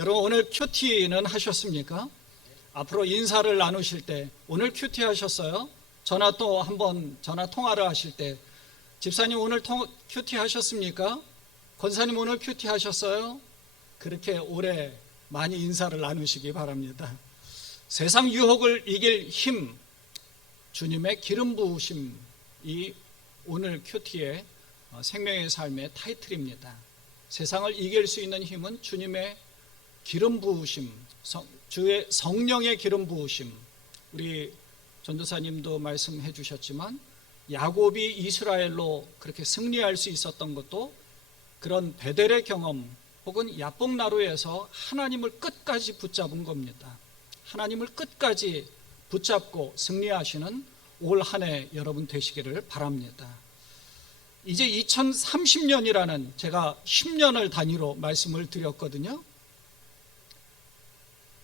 여러분 오늘 큐티는 하셨습니까? 앞으로 인사를 나누실 때 오늘 큐티 하셨어요? 전화 또 한번 전화 통화를 하실 때 집사님 오늘 큐티 하셨습니까? 권사님 오늘 큐티 하셨어요? 그렇게 오래 많이 인사를 나누시기 바랍니다. 세상 유혹을 이길 힘, 주님의 기름 부으심이 오늘 큐티의 생명의 삶의 타이틀입니다. 세상을 이길 수 있는 힘은 주님의 기름 부으심, 주의 성령의 기름 부으심. 우리 전도사님도 말씀해 주셨지만 야곱이 이스라엘로 그렇게 승리할 수 있었던 것도 그런 베델의 경험 혹은 야복나루에서 하나님을 끝까지 붙잡은 겁니다. 하나님을 끝까지 붙잡고 승리하시는 올 한 해 여러분 되시기를 바랍니다. 이제 2030년이라는 제가 10년을 단위로 말씀을 드렸거든요.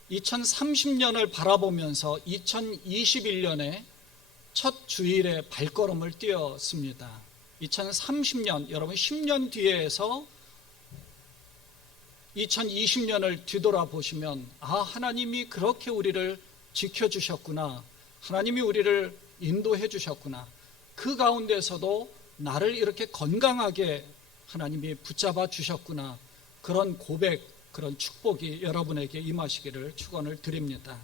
2030년을 바라보면서 2021년에 첫 주일에 발걸음을 띄었습니다. 2030년, 여러분 10년 뒤에서 2020년을 뒤돌아보시면 하나님이 그렇게 우리를 지켜주셨구나. 하나님이 우리를 인도해 주셨구나. 그 가운데서도 나를 이렇게 건강하게 하나님이 붙잡아 주셨구나. 그런 고백, 그런 축복이 여러분에게 임하시기를 축원을 드립니다.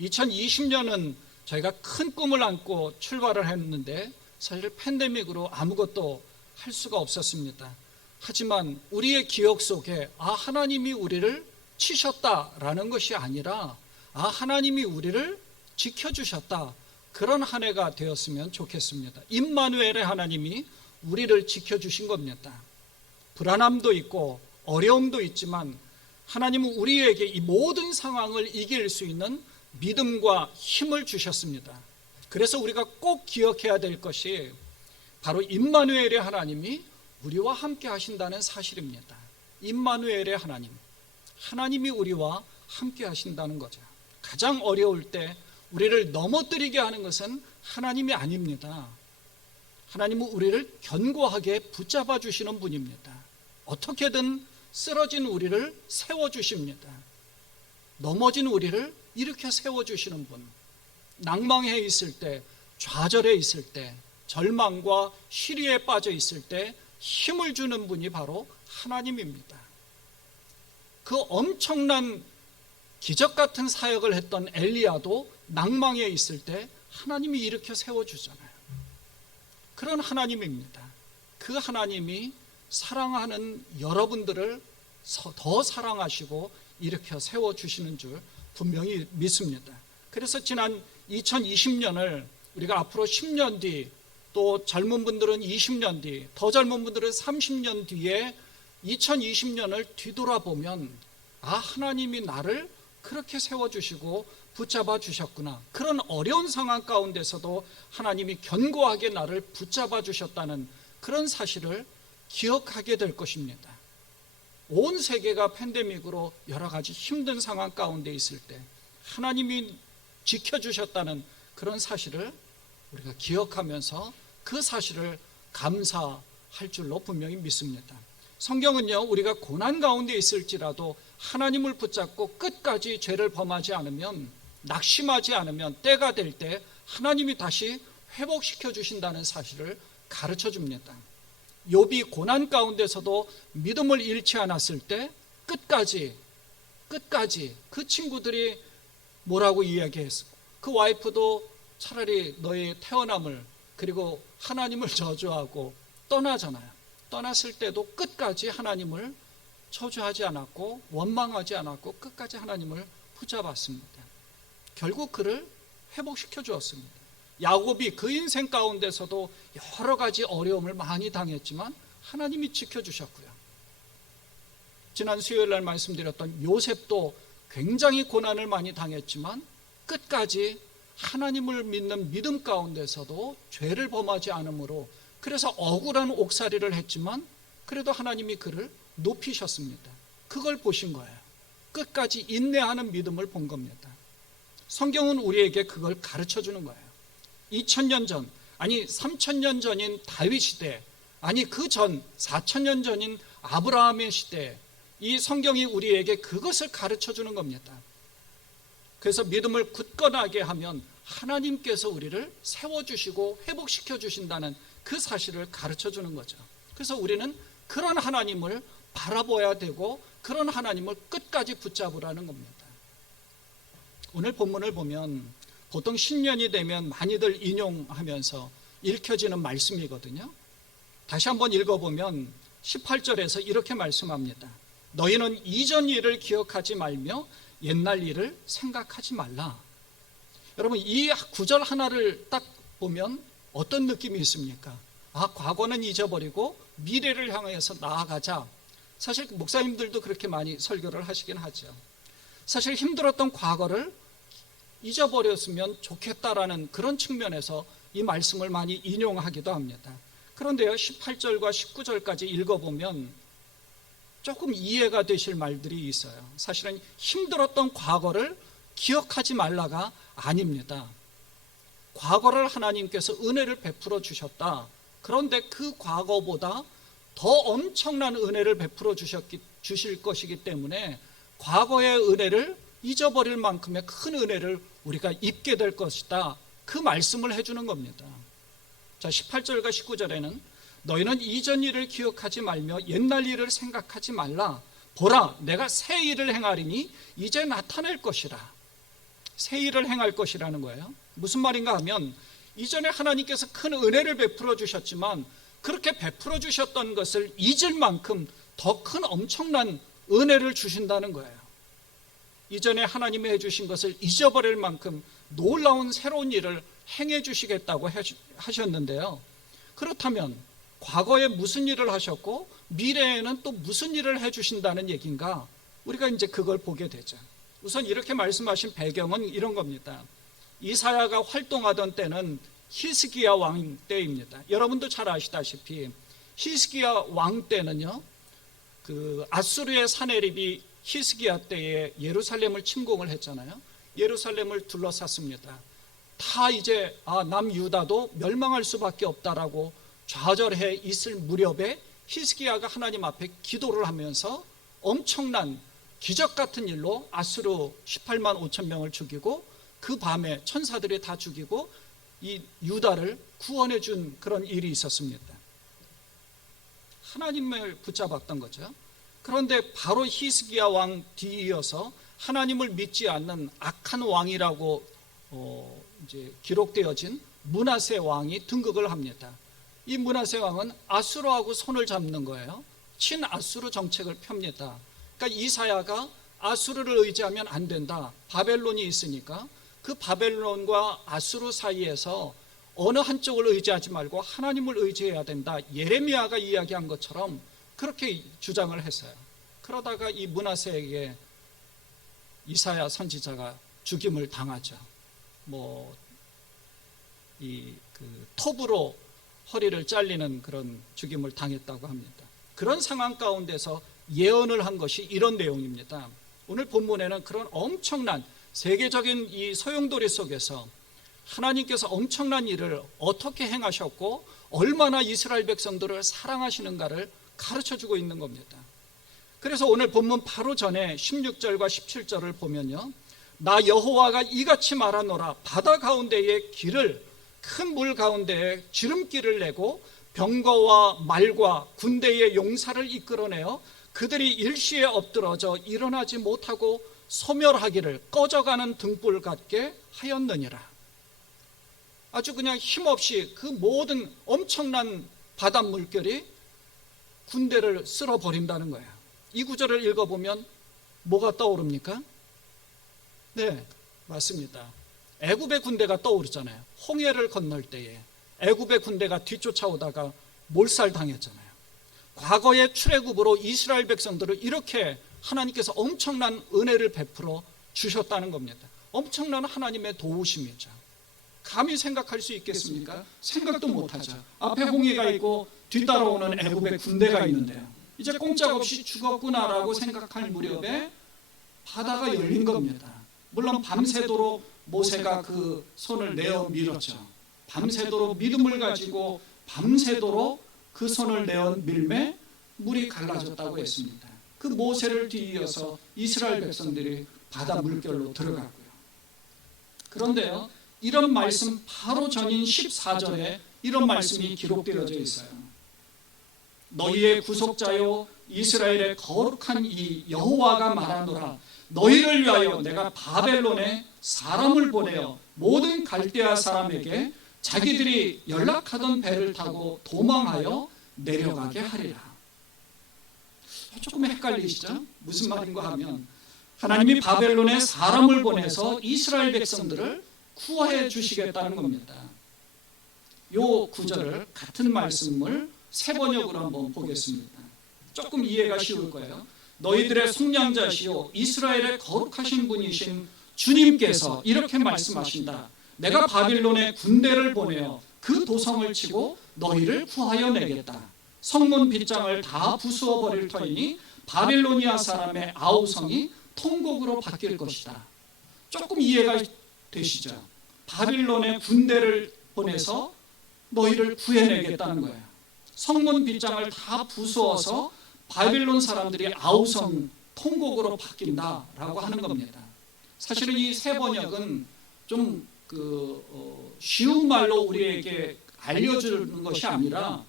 2020년은 저희가 큰 꿈을 안고 출발을 했는데 사실 팬데믹으로 아무것도 할 수가 없었습니다. 하지만 우리의 기억 속에 하나님이 우리를 치셨다라는 것이 아니라 하나님이 우리를 지켜주셨다. 그런 한 해가 되었으면 좋겠습니다. 임마누엘의 하나님이 우리를 지켜주신 겁니다. 불안함도 있고 어려움도 있지만 하나님은 우리에게 이 모든 상황을 이길 수 있는 믿음과 힘을 주셨습니다. 그래서 우리가 꼭 기억해야 될 것이 바로 임마누엘의 하나님이 우리와 함께 하신다는 사실입니다. 임마누엘의 하나님, 하나님이 우리와 함께 하신다는 거죠. 가장 어려울 때 우리를 넘어뜨리게 하는 것은 하나님이 아닙니다. 하나님은 우리를 견고하게 붙잡아 주시는 분입니다. 어떻게든 쓰러진 우리를 세워주십니다. 넘어진 우리를 일으켜 세워주시는 분. 낭망해 있을 때, 좌절해 있을 때, 절망과 시리에 빠져 있을 때 힘을 주는 분이 바로 하나님입니다. 그 엄청난 기적 같은 사역을 했던 엘리야도 낭망해 있을 때 하나님이 일으켜 세워주잖아요. 그런 하나님입니다. 그 하나님이 사랑하는 여러분들을 더 사랑하시고 일으켜 세워주시는 줄 분명히 믿습니다. 그래서 지난 2020년을 우리가 앞으로 10년 뒤, 또 젊은 분들은 20년 뒤, 더 젊은 분들은 30년 뒤에 2020년을 뒤돌아보면 하나님이 나를 그렇게 세워주시고 붙잡아 주셨구나. 그런 어려운 상황 가운데서도 하나님이 견고하게 나를 붙잡아 주셨다는 그런 사실을 기억하게 될 것입니다. 온 세계가 팬데믹으로 여러 가지 힘든 상황 가운데 있을 때 하나님이 지켜주셨다는 그런 사실을 우리가 기억하면서 그 사실을 감사할 줄로 분명히 믿습니다. 성경은요, 우리가 고난 가운데 있을지라도 하나님을 붙잡고 끝까지 죄를 범하지 않으면, 낙심하지 않으면 때가 될 때 하나님이 다시 회복시켜 주신다는 사실을 가르쳐 줍니다. 욥이 고난 가운데서도 믿음을 잃지 않았을 때 끝까지 그 친구들이 뭐라고 이야기했어? 그 와이프도 차라리 너의 태어남을, 그리고 하나님을 저주하고 떠나잖아요. 떠났을 때도 끝까지 하나님을 저주하지 않았고 원망하지 않았고 끝까지 하나님을 붙잡았습니다. 결국 그를 회복시켜 주었습니다. 야곱이 그 인생 가운데서도 여러 가지 어려움을 많이 당했지만 하나님이 지켜주셨고요. 지난 수요일 날 말씀드렸던 요셉도 굉장히 고난을 많이 당했지만 끝까지 하나님을 믿는 믿음 가운데서도 죄를 범하지 않으므로, 그래서 억울한 옥살이를 했지만 그래도 하나님이 그를 높이셨습니다. 그걸 보신 거예요. 끝까지 인내하는 믿음을 본 겁니다. 성경은 우리에게 그걸 가르쳐 주는 거예요. 2000년 전, 아니 3000년 전인 다윗 시대, 아니 그 전 4000년 전인 아브라함의 시대, 이 성경이 우리에게 그것을 가르쳐 주는 겁니다. 그래서 믿음을 굳건하게 하면 하나님께서 우리를 세워주시고 회복시켜 주신다는 그 사실을 가르쳐 주는 거죠. 그래서 우리는 그런 하나님을 바라봐야 되고 그런 하나님을 끝까지 붙잡으라는 겁니다. 오늘 본문을 보면 보통 신년이 되면 많이들 인용하면서 읽혀지는 말씀이거든요. 다시 한번 읽어보면 18절에서 이렇게 말씀합니다. 너희는 이전 일을 기억하지 말며 옛날 일을 생각하지 말라. 여러분, 이 구절 하나를 딱 보면 어떤 느낌이 있습니까? 과거는 잊어버리고 미래를 향해서 나아가자. 사실 목사님들도 그렇게 많이 설교를 하시긴 하죠. 사실 힘들었던 과거를 잊어버렸으면 좋겠다라는 그런 측면에서 이 말씀을 많이 인용하기도 합니다. 그런데요, 18절과 19절까지 읽어보면 조금 이해가 되실 말들이 있어요. 사실은 힘들었던 과거를 기억하지 말라가 아닙니다. 과거를 하나님께서 은혜를 베풀어 주셨다. 그런데 그 과거보다 더 엄청난 은혜를 베풀어 주실 것이기 때문에 과거의 은혜를 잊어버릴 만큼의 큰 은혜를 우리가 입게 될 것이다. 그 말씀을 해주는 겁니다. 자, 18절과 19절에는 너희는 이전 일을 기억하지 말며 옛날 일을 생각하지 말라. 보라, 내가 새 일을 행하리니 이제 나타낼 것이라. 새 일을 행할 것이라는 거예요. 무슨 말인가 하면 이전에 하나님께서 큰 은혜를 베풀어 주셨지만 그렇게 베풀어 주셨던 것을 잊을 만큼 더 큰 엄청난 은혜를 주신다는 거예요. 이전에 하나님이 해주신 것을 잊어버릴 만큼 놀라운 새로운 일을 행해 주시겠다고 하셨는데요. 그렇다면 과거에 무슨 일을 하셨고 미래에는 또 무슨 일을 해주신다는 얘기인가? 우리가 이제 그걸 보게 되죠. 우선 이렇게 말씀하신 배경은 이런 겁니다. 이사야가 활동하던 때는 히스기야 왕 때입니다. 여러분도 잘 아시다시피 히스기야 왕 때는요, 그 아수르의 사내립이 히스기야 때에 예루살렘을 침공을 했잖아요. 예루살렘을 둘러쌌습니다. 다 이제 남유다도 멸망할 수밖에 없다라고 좌절해 있을 무렵에 히스기야가 하나님 앞에 기도를 하면서 엄청난 기적 같은 일로 아수르 18만 5천 명을 죽이고 그 밤에 천사들이 다 죽이고 이 유다를 구원해 준 그런 일이 있었습니다. 하나님을 붙잡았던 거죠. 그런데 바로 히스기야 왕 뒤이어서 하나님을 믿지 않는 악한 왕이라고 이제 기록되어진 므낫세 왕이 등극을 합니다. 이 므낫세 왕은 아수르하고 손을 잡는 거예요. 친아수르 정책을 펴니다. 그러니까 이사야가 아수르를 의지하면 안 된다. 바벨론이 있으니까 그 바벨론과 아수르 사이에서 어느 한쪽을 의지하지 말고 하나님을 의지해야 된다. 예레미야가 이야기한 것처럼 그렇게 주장을 했어요. 그러다가 이 므낫세에게 이사야 선지자가 죽임을 당하죠. 톱으로 허리를 잘리는 그런 죽임을 당했다고 합니다. 그런 상황 가운데서 예언을 한 것이 이런 내용입니다. 오늘 본문에는 그런 엄청난 세계적인 이 소용돌이 속에서 하나님께서 엄청난 일을 어떻게 행하셨고 얼마나 이스라엘 백성들을 사랑하시는가를 가르쳐주고 있는 겁니다. 그래서 오늘 본문 바로 전에 16절과 17절을 보면요, 나 여호와가 이같이 말하노라. 바다 가운데의 길을 큰 물 가운데에 지름길을 내고 병거와 말과 군대의 용사를 이끌어내어 그들이 일시에 엎드러져 일어나지 못하고 소멸하기를 꺼져가는 등불 같게 하였느니라. 아주 그냥 힘없이 그 모든 엄청난 바다 물결이 군대를 쓸어버린다는 거예요. 이 구절을 읽어보면 뭐가 떠오릅니까? 네, 맞습니다. 애굽의 군대가 떠오르잖아요. 홍해를 건널 때에 애굽의 군대가 뒤쫓아오다가 몰살당했잖아요. 과거의 출애굽으로 이스라엘 백성들을 이렇게 하나님께서 엄청난 은혜를 베풀어 주셨다는 겁니다. 엄청난 하나님의 도우심이죠. 감히 생각할 수 있겠습니까? 생각도 못하죠. 앞에 홍해가 있고 뒤따라오는 애굽의 군대가 있는데요, 이제 꼼짝없이 죽었구나라고 생각할 무렵에 바다가 열린 겁니다. 물론 밤새도록 모세가 그 손을 내어 밀었죠. 밤새도록 믿음을 가지고 밤새도록 그 손을 내어 밀매 물이 갈라졌다고 했습니다. 그 모세를 뒤이어서 이스라엘 백성들이 바다 물결로 들어갔고요. 그런데요, 이런 말씀 바로 전인 14절에 이런 말씀이 기록되어져 있어요. 너희의 구속자요 이스라엘의 거룩한 이 여호와가 말하노라. 너희를 위하여 내가 바벨론에 사람을 보내어 모든 갈대아 사람에게 자기들이 연락하던 배를 타고 도망하여 내려가게 하리라. 조금 헷갈리시죠? 무슨 말인가 하면 하나님이 바벨론에 사람을 보내서 이스라엘 백성들을 구원해 주시겠다는 겁니다. 요 구절을 같은 말씀을 세 번역으로 한번 보겠습니다. 조금 이해가 쉬울 거예요. 너희들의 속량자시요 이스라엘의 거룩하신 분이신 주님께서 이렇게 말씀하신다. 내가 바빌론에 군대를 보내어 그 도성을 치고 너희를 구하여 내겠다. 성문 빗장을 다 부수어 버릴 터이니 바빌로니아 사람의 아우성이 통곡으로 바뀔 것이다. 조금 이해가 되시죠? 바빌론에 군대를 보내서 너희를 구해내겠다는 거예요. 성문 빗장을 다 부수어서 바빌론 사람들이 아우성 통곡으로 바뀐다라고 하는 겁니다. 사실은 이 세 번역은 좀 쉬운 말로 우리에게 알려주는 것이 아니라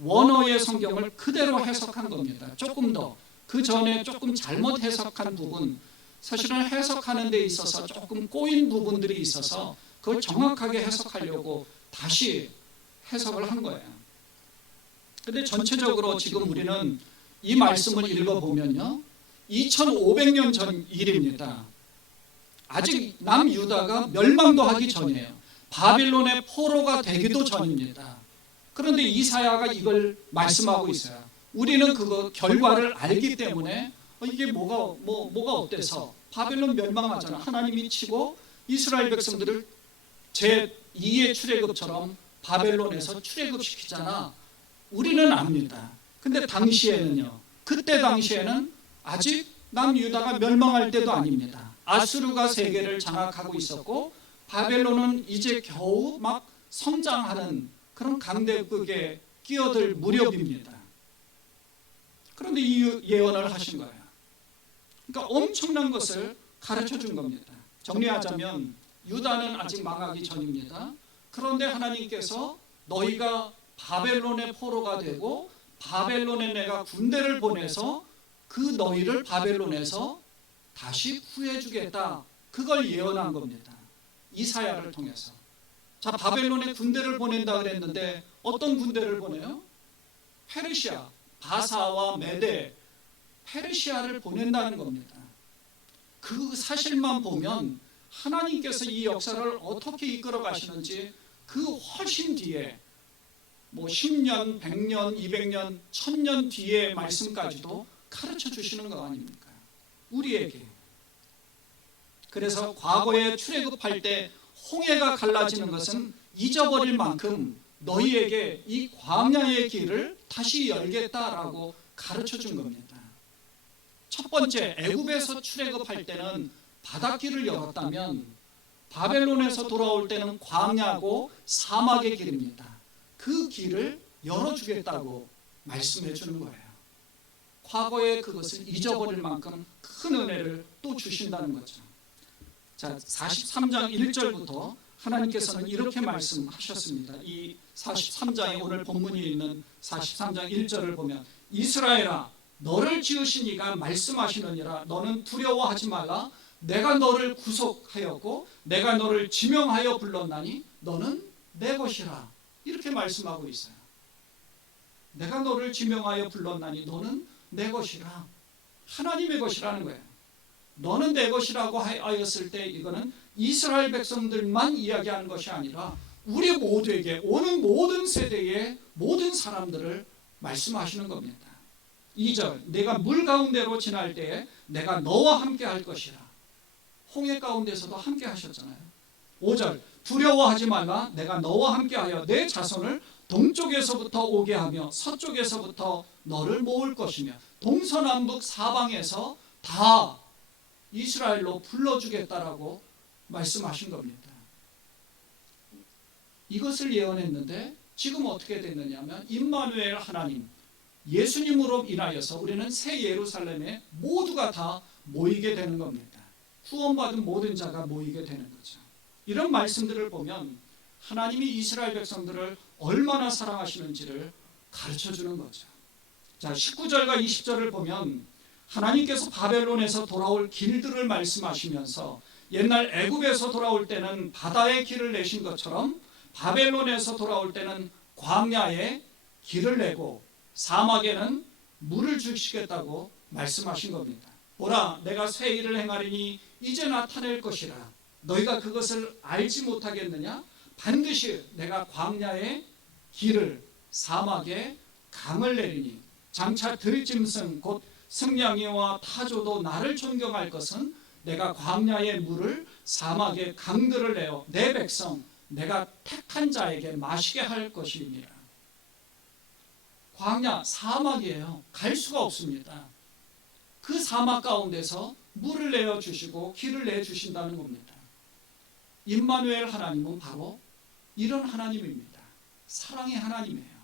원어의 성경을 그대로 해석한 겁니다. 조금 더 그 전에 조금 잘못 해석한 부분, 사실은 해석하는 데 있어서 조금 꼬인 부분들이 있어서 그걸 정확하게 해석하려고 다시 해석을 한 거예요. 그런데 전체적으로 지금 우리는 이 말씀을 읽어보면요, 2500년 전 일입니다. 아직 남유다가 멸망도 하기 전이에요. 바빌론의 포로가 되기도 전입니다. 그런데 이사야가 이걸 말씀하고 있어요. 우리는 그거 결과를 알기 때문에 이게 뭐가 어때서 바빌론 멸망하잖아. 하나님이 치고 이스라엘 백성들을 제2의 출애굽처럼 바벨론에서 출애굽시키잖아. 우리는 압니다. 근데 당시에는요, 그때 당시에는 아직 남유다가 멸망할 때도 아닙니다. 아수르가 세계를 장악하고 있었고 바벨론은 이제 겨우 막 성장하는 그런 강대국에 끼어들 무렵입니다. 그런데 이 예언을 하신 거예요. 그러니까 엄청난 것을 가르쳐 준 겁니다. 정리하자면 유다는 아직 망하기 전입니다. 그런데 하나님께서 너희가 바벨론의 포로가 되고 바벨론에 내가 군대를 보내서 그 너희를 바벨론에서 다시 구해주겠다. 그걸 예언한 겁니다. 이사야를 통해서. 자, 바벨론에 군대를 보낸다 그랬는데 어떤 군대를 보내요? 페르시아, 바사와 메데, 페르시아를 보낸다는 겁니다. 그 사실만 보면 하나님께서 이 역사를 어떻게 이끌어 가시는지 그 훨씬 뒤에 10년, 100년, 200년, 1000년 뒤의 말씀까지도 가르쳐 주시는 거 아닙니까? 우리에게. 그래서 과거에 출애굽할 때 홍해가 갈라지는 것은 잊어버릴 만큼 너희에게 이 광야의 길을 다시 열겠다라고 가르쳐 준 겁니다. 첫 번째, 애굽에서 출애굽할 때는 바닷길을 열었다면 바벨론에서 돌아올 때는 광야고 사막의 길입니다. 그 길을 열어주겠다고 말씀해 주는 거예요. 과거에 그것을 잊어버릴 만큼 큰 은혜를 또 주신다는 거죠. 자, 43장 1절부터 하나님께서는 이렇게 말씀하셨습니다. 이 43장에 오늘 본문이 있는 43장 1절을 보면 이스라엘아 너를 지으신 이가 말씀하시느니라 너는 두려워하지 말라 내가 너를 구속하였고 내가 너를 지명하여 불렀나니 너는 내 것이라 이렇게 말씀하고 있어요. 내가 너를 지명하여 불렀나니 너는 내 것이라. 하나님의 것이라는 거예요. 너는 내 것이라고 하였을 때 이거는 이스라엘 백성들만 이야기하는 것이 아니라 우리 모두에게 오는 모든 세대의 모든 사람들을 말씀하시는 겁니다. 2절 내가 물 가운데로 지날 때에 내가 너와 함께 할 것이라. 홍해 가운데서도 함께 하셨잖아요. 5절 두려워하지 말라 내가 너와 함께하여 내 자손을 동쪽에서부터 오게 하며 서쪽에서부터 너를 모을 것이며 동서남북 사방에서 다 이스라엘로 불러주겠다라고 말씀하신 겁니다. 이것을 예언했는데 지금 어떻게 됐느냐면 임마누엘 하나님 예수님으로 인하여서 우리는 새 예루살렘에 모두가 다 모이게 되는 겁니다. 구원받은 모든 자가 모이게 되는 거죠. 이런 말씀들을 보면 하나님이 이스라엘 백성들을 얼마나 사랑하시는지를 가르쳐 주는 거죠. 자, 19절과 20절을 보면 하나님께서 바벨론에서 돌아올 길들을 말씀하시면서 옛날 애굽에서 돌아올 때는 바다의 길을 내신 것처럼 바벨론에서 돌아올 때는 광야에 길을 내고 사막에는 물을 주시겠다고 말씀하신 겁니다. 보라, 내가 새 일을 행하리니 이제 나타낼 것이라. 너희가 그것을 알지 못하겠느냐? 반드시 내가 광야에 길을, 사막에 강을 내리니 장차 들짐승 곧 승냥이와 타조도 나를 존경할 것은 내가 광야의 물을, 사막의 강들을 내어 내 백성 내가 택한 자에게 마시게 할 것이니라. 광야, 사막이에요. 갈 수가 없습니다. 그 사막 가운데서 물을 내어주시고 길을 내주신다는 겁니다. 임마누엘 하나님은 바로 이런 하나님입니다. 사랑의 하나님이에요.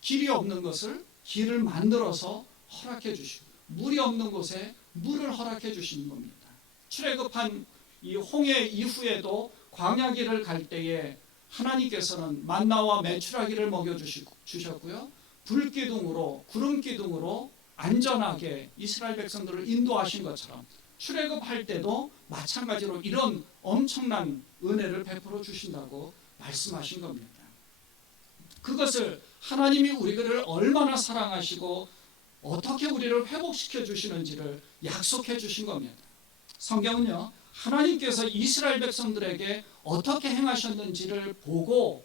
길이 없는 것을 길을 만들어서 허락해 주시고, 물이 없는 곳에 물을 허락해 주시는 겁니다. 출애굽한 이 홍해 이후에도 광야길을 갈 때에 하나님께서는 만나와 메추라기를 먹여주셨고요. 불기둥으로, 구름기둥으로 안전하게 이스라엘 백성들을 인도하신 것처럼 출애굽할 때도 마찬가지로 이런 엄청난 은혜를 베풀어 주신다고 말씀하신 겁니다. 그것을 하나님이 우리를 얼마나 사랑하시고 어떻게 우리를 회복시켜 주시는지를 약속해 주신 겁니다. 성경은요, 하나님께서 이스라엘 백성들에게 어떻게 행하셨는지를 보고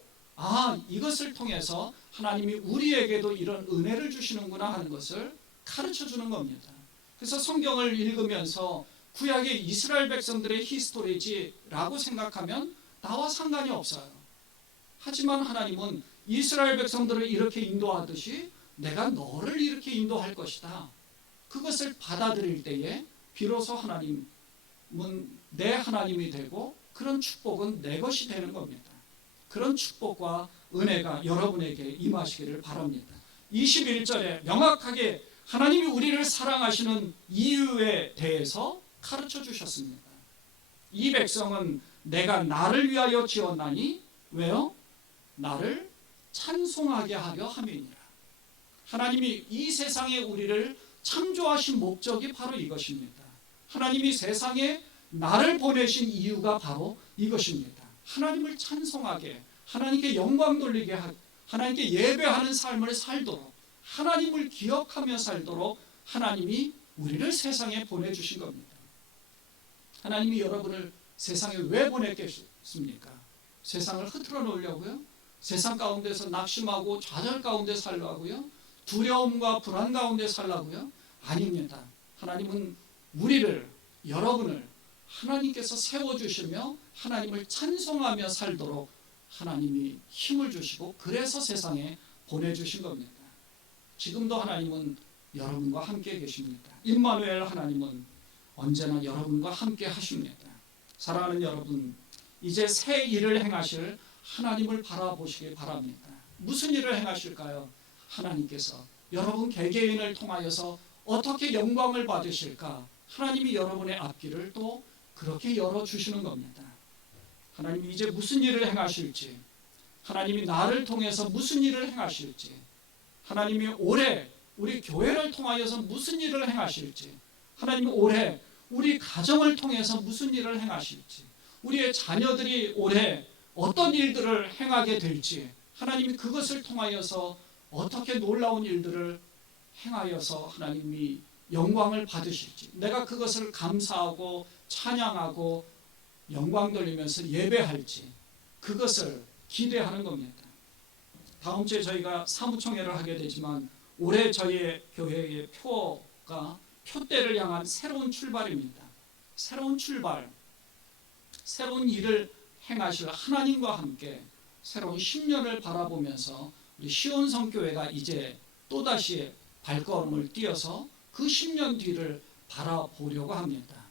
이것을 통해서 하나님이 우리에게도 이런 은혜를 주시는구나 하는 것을 가르쳐 주는 겁니다. 그래서 성경을 읽으면서 구약의 이스라엘 백성들의 히스토리지라고 생각하면 나와 상관이 없어요. 하지만 하나님은 이스라엘 백성들을 이렇게 인도하듯이 내가 너를 이렇게 인도할 것이다. 그것을 받아들일 때에 비로소 하나님은 내 하나님이 되고 그런 축복은 내 것이 되는 겁니다. 그런 축복과 은혜가 여러분에게 임하시기를 바랍니다. 21절에 명확하게 하나님이 우리를 사랑하시는 이유에 대해서 가르쳐 주셨습니다. 이 백성은 내가 나를 위하여 지었나니 왜요? 나를 찬송하게 하려 함이니라. 하나님이 이 세상에 우리를 창조하신 목적이 바로 이것입니다. 하나님이 세상에 나를 보내신 이유가 바로 이것입니다. 하나님을 찬송하게, 하나님께 영광 돌리게 하고 하나님께 예배하는 삶을 살도록, 하나님을 기억하며 살도록 하나님이 우리를 세상에 보내주신 겁니다. 하나님이 여러분을 세상에 왜 보냈겠습니까? 세상을 흐트러 놓으려고요? 세상 가운데서 낙심하고 좌절 가운데 살라고요? 두려움과 불안 가운데 살라고요? 아닙니다. 하나님은 우리를, 여러분을 하나님께서 세워주시며 하나님을 찬송하며 살도록 하나님이 힘을 주시고 그래서 세상에 보내주신 겁니다. 지금도 하나님은 여러분과 함께 계십니다. 임마누엘 하나님은 언제나 여러분과 함께 하십니다. 사랑하는 여러분, 이제 새 일을 행하실 하나님을 바라보시기 바랍니다. 무슨 일을 행하실까요? 하나님께서 여러분 개개인을 통하여서 어떻게 영광을 받으실까? 하나님이 여러분의 앞길을 또 그렇게 열어주시는 겁니다. 하나님이 이제 무슨 일을 행하실지, 하나님이 나를 통해서 무슨 일을 행하실지, 하나님이 올해 우리 교회를 통하여서 무슨 일을 행하실지, 하나님이 올해 우리 가정을 통해서 무슨 일을 행하실지, 우리의 자녀들이 올해 어떤 일들을 행하게 될지, 하나님이 그것을 통하여서 어떻게 놀라운 일들을 행하여서 하나님이 영광을 받으실지, 내가 그것을 감사하고 찬양하고 영광 돌리면서 예배할지, 그것을 기대하는 겁니다. 다음 주에 저희가 사무총회를 하게 되지만 올해 저희의 교회의 표가 표대를 향한 새로운 출발입니다. 새로운 출발, 새로운 일을 행하실 하나님과 함께 새로운 10년을 바라보면서 우리 시온성교회가 이제 또다시 발걸음을 띄어서 그 10년 뒤를 바라보려고 합니다.